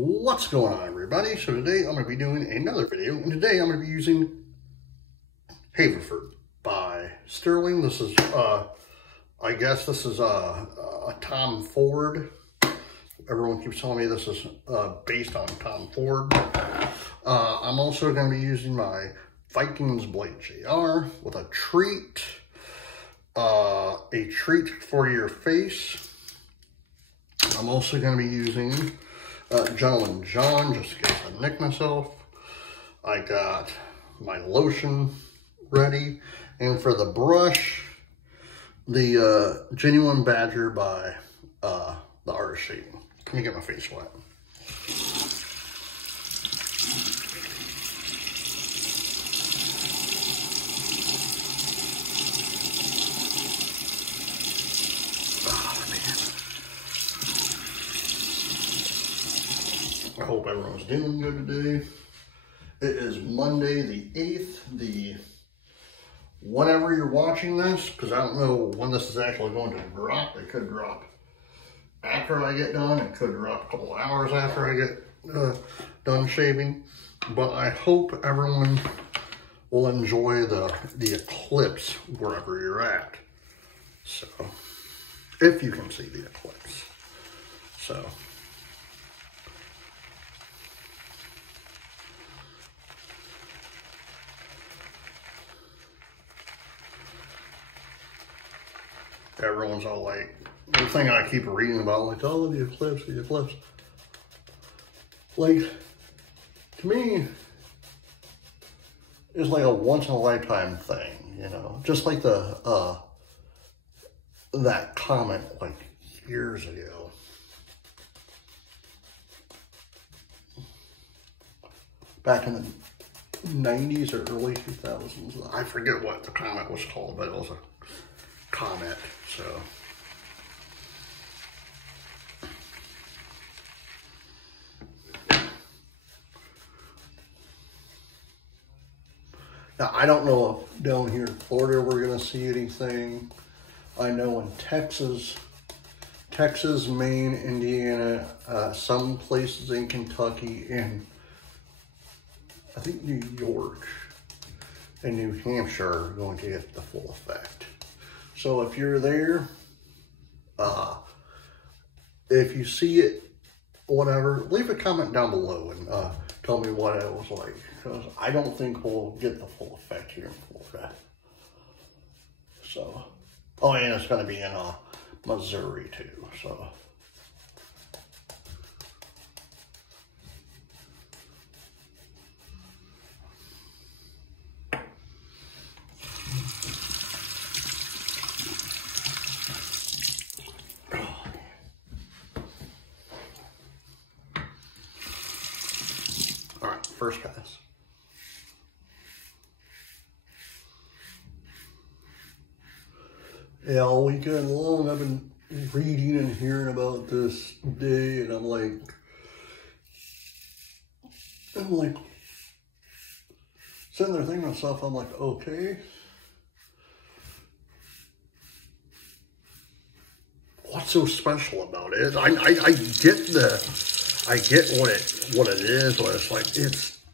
What's going on, everybody? So today I'm going to be doing another video, and today I'm going to be using Haverford by Stirling. This is, I guess this is a Tom Ford. Everyone keeps telling me this is based on Tom Ford. I'm also going to be using my Vikings Blade JR with a treat for your face. I'm also going to be using Gentleman John, just in case I nick myself. I got my lotion ready. And for the brush, the Genuine Badger by the Artist Shading. Let me get my face wet. I hope everyone's doing good today. It is Monday the 8th, whenever you're watching this, because I don't know when this is actually going to drop. It could drop after I get done. It could drop a couple hours after I get done shaving. But I hope everyone will enjoy the eclipse wherever you're at. So, if you can see the eclipse. So. Everyone's all like, the thing I keep reading about, like, oh, the eclipse, the eclipse. Like, to me, it's like a once-in-a-lifetime thing, you know? Just like that comet, like, years ago. Back in the 90s or early 2000s. I forget what the comet was called, but it was a comet, so. Now, I don't know if down here in Florida we're going to see anything. I know in Texas, Maine, Indiana, some places in Kentucky, and I think New York and New Hampshire are going to get the full effect. So if you're there, if you see it, whatever, leave a comment down below and tell me what it was like. Because I don't think we'll get the full effect here in Florida. So, oh, and it's going to be in Missouri too, so. All right, first pass. Yeah, all weekend long I've been reading and hearing about this day, and I'm like, sitting there thinking to myself, I'm like, okay, what's so special about it? I get what it is, but it's like,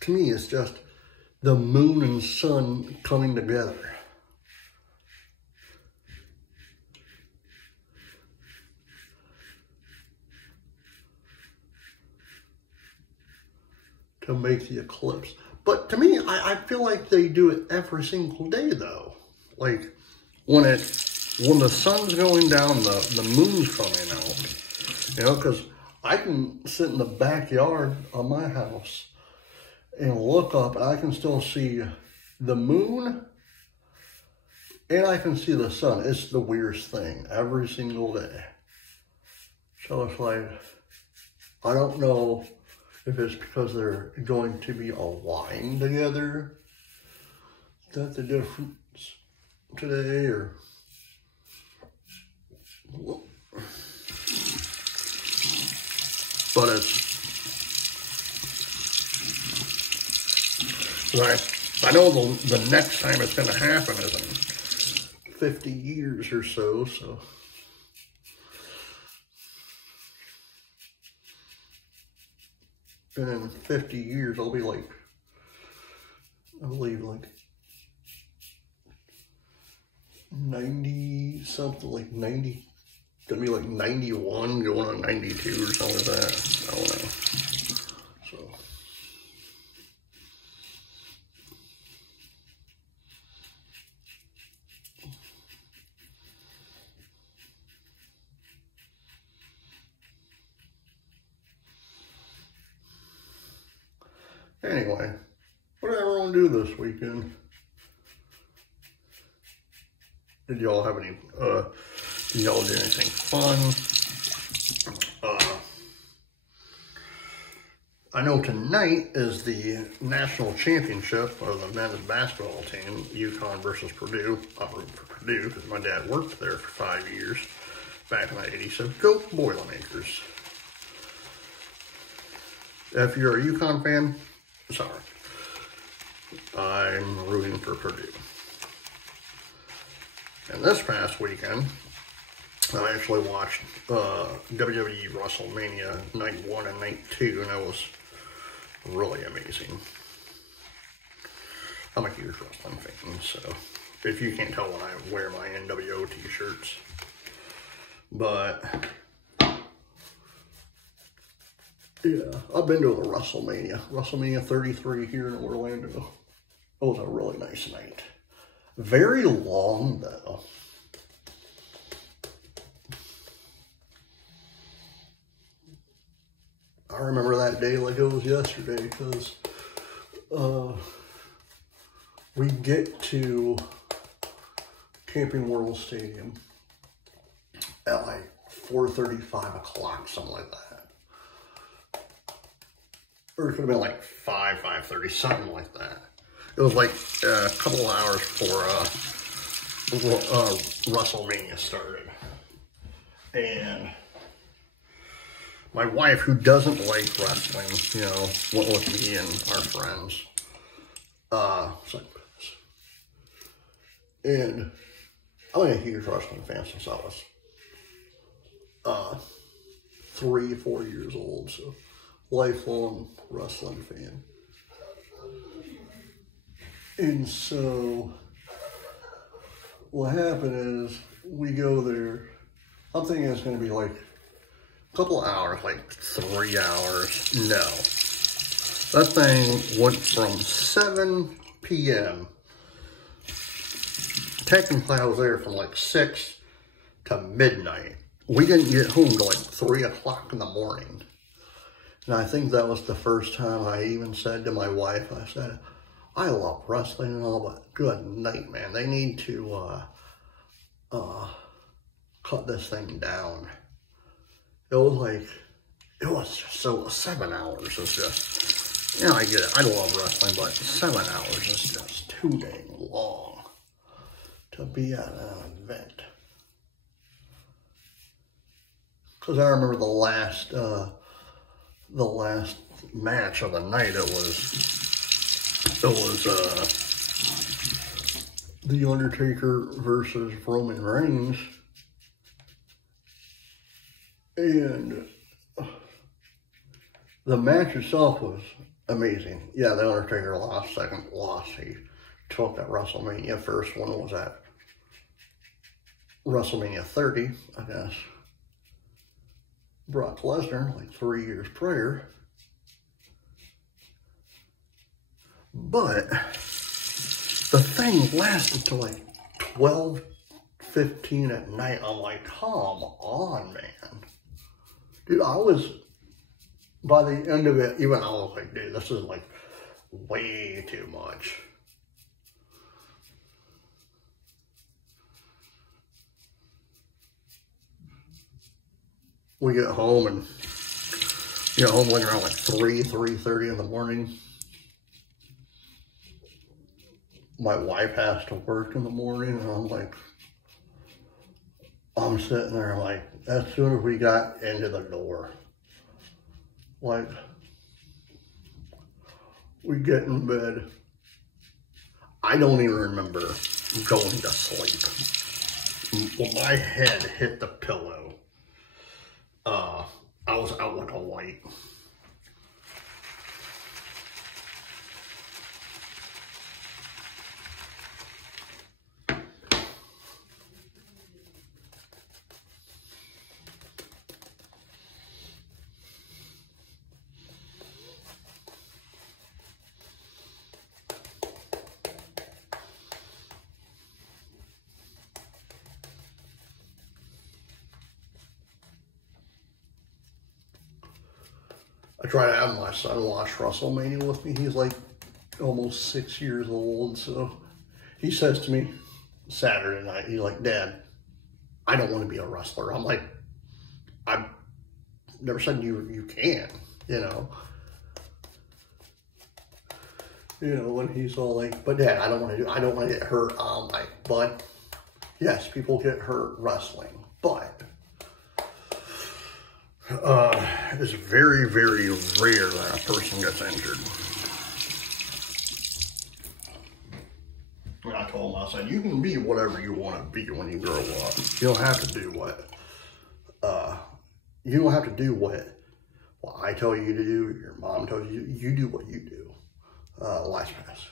to me, it's just the moon and sun coming together. To make the eclipse. But to me, I feel like they do it every single day though. Like when the sun's going down, the moon's coming out. You know, because I can sit in the backyard of my house and look up and I can still see the moon and I can see the sun. It's the weirdest thing every single day. So it's like, I don't know if it's because they're going to be aligned together. Is that the difference today, or? But I know the next time it's going to happen is in 50 years or so, so. And in 50 years, I'll be like, I believe like 90 something, like 90, gonna be like 91 going on 92 or something like that. I don't know. So. Anyway, what did everyone do this weekend? Did y'all have any, did y'all do anything fun? I know tonight is the national championship of the men's basketball team, UConn versus Purdue. I'm rooting for Purdue because my dad worked there for 5 years back in the 80s. So go Boilermakers. If you're a UConn fan, sorry. I'm rooting for Purdue. And this past weekend, I actually watched WWE WrestleMania Night 1 and Night 2, and that was really amazing. I'm a huge wrestling fan, so if you can't tell when I wear my NWO t-shirts. But, yeah, I've been to a WrestleMania 33 here in Orlando. It was a really nice night. Very long, though. I remember that day like it was yesterday because we get to Camping World Stadium at like 4:30, 5 o'clock, something like that. Or it could have been like 5:30, something like that. It was like a couple hours before WrestleMania started. And my wife, who doesn't like wrestling, you know, went with me and our friends. And I'm a huge wrestling fan since I was 3 or 4 years old, so lifelong wrestling fan. And so what happened is we go there. I'm thinking it's going to be like a couple hours, like 3 hours. No. That thing went from 7 p.m. Technically, I was there from like 6 to midnight. We didn't get home till like 3 o'clock in the morning. And I think that was the first time I even said to my wife, I said, I love wrestling and all, but good night, man. They need to cut this thing down. It was just so 7 hours is just, you know, I get it. I love wrestling, but 7 hours is just too dang long to be at an event. Because I remember the last match of the night, it was The Undertaker versus Roman Reigns, and the match itself was amazing. Yeah, The Undertaker lost, second loss he took at WrestleMania. First one was at WrestleMania 30, I guess. Brock Lesnar, like 3 years prior. But the thing lasted till like 12:15 at night. I'm like, come on, man. Dude, by the end of it, even I was like, dude, this is like way too much. We get home and, like around like 3:30 in the morning. My wife has to work in the morning, and I'm sitting there like, as soon as we got into the door, like, we get in bed. I don't even remember going to sleep. When my head hit the pillow, I was out like a light. I try to have my son watch WrestleMania with me. He's like almost 6 years old. So he says to me Saturday night, he's like, Dad, I don't want to be a wrestler. I'm like, I've never said you can't, you know. You know, when he's all like, but Dad, I don't want to get hurt. I'm like, but yes, people get hurt wrestling, but it's very, very rare that a person gets injured. And I told him, I said, you can be whatever you want to be when you grow up. You don't have to do what I tell you to do, your mom tells you, you do what you do. Last pass.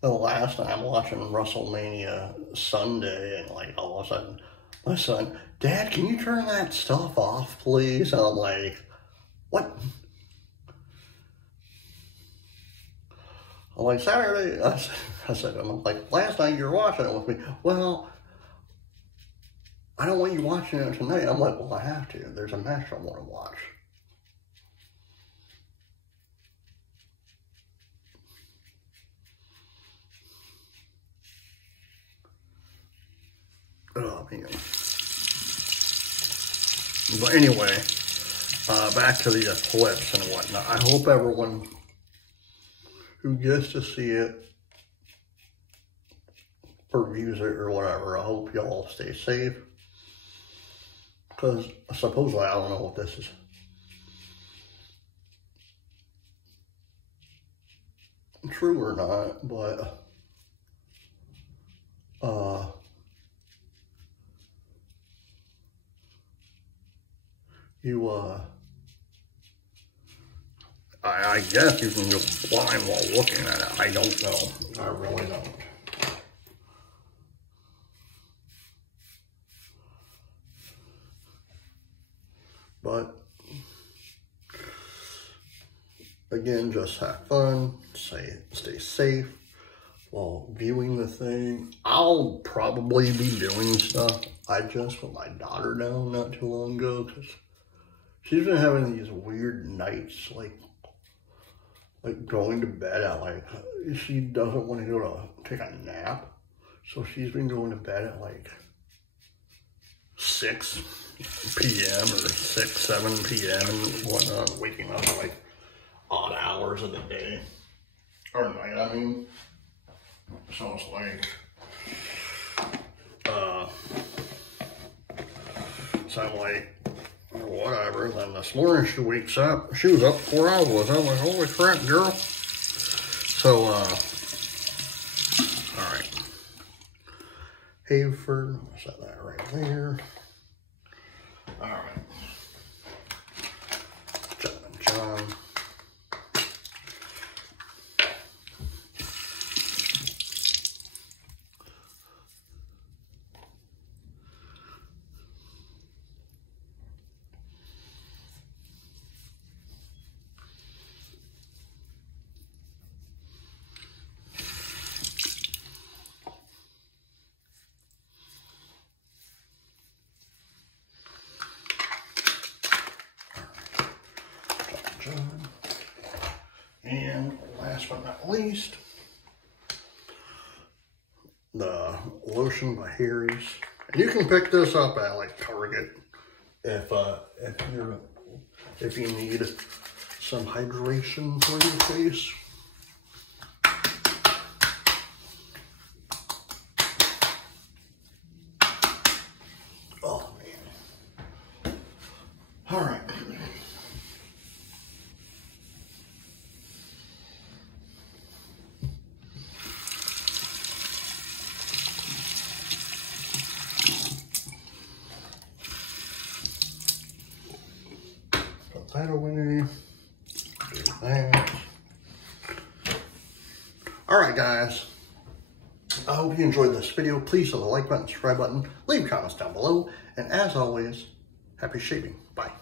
The last time I'm watching WrestleMania Sunday, and like all of a sudden, my son, Dad, can you turn that stuff off, please? And I'm like, what? I'm like, Saturday, I said, I'm like, last night you were watching it with me. Well, I don't want you watching it tonight. I'm like, well, I have to. There's a match I want to watch. Oh, man. But anyway, back to the eclipse and whatnot. I hope everyone who gets to see it or views it or whatever, I hope y'all stay safe. Because supposedly, I don't know if this is true or not, but I guess you can go blind while looking at it. I don't know. I really don't. But again, just have fun, stay safe while viewing the thing. I'll probably be doing stuff. I just put my daughter down not too long ago because she's been having these weird nights, like going to bed at like, she doesn't want to go to take a nap. So she's been going to bed at like 6 p.m. or 7 p.m. and whatnot, waking up at like odd hours of the day, or night, I mean. So it's like, so I'm like, whatever. Then this morning she wakes up, she was up before I was. I was like, holy crap, girl. So, all right. Haverford, I'll set that right there. All right. John. And last but not least, the lotion by Harry's. And you can pick this up at like Target if you need some hydration for your face. Oh man. All right. Alright guys, I hope you enjoyed this video. Please hit the like button, subscribe button, leave comments down below, and as always, happy shaving. Bye.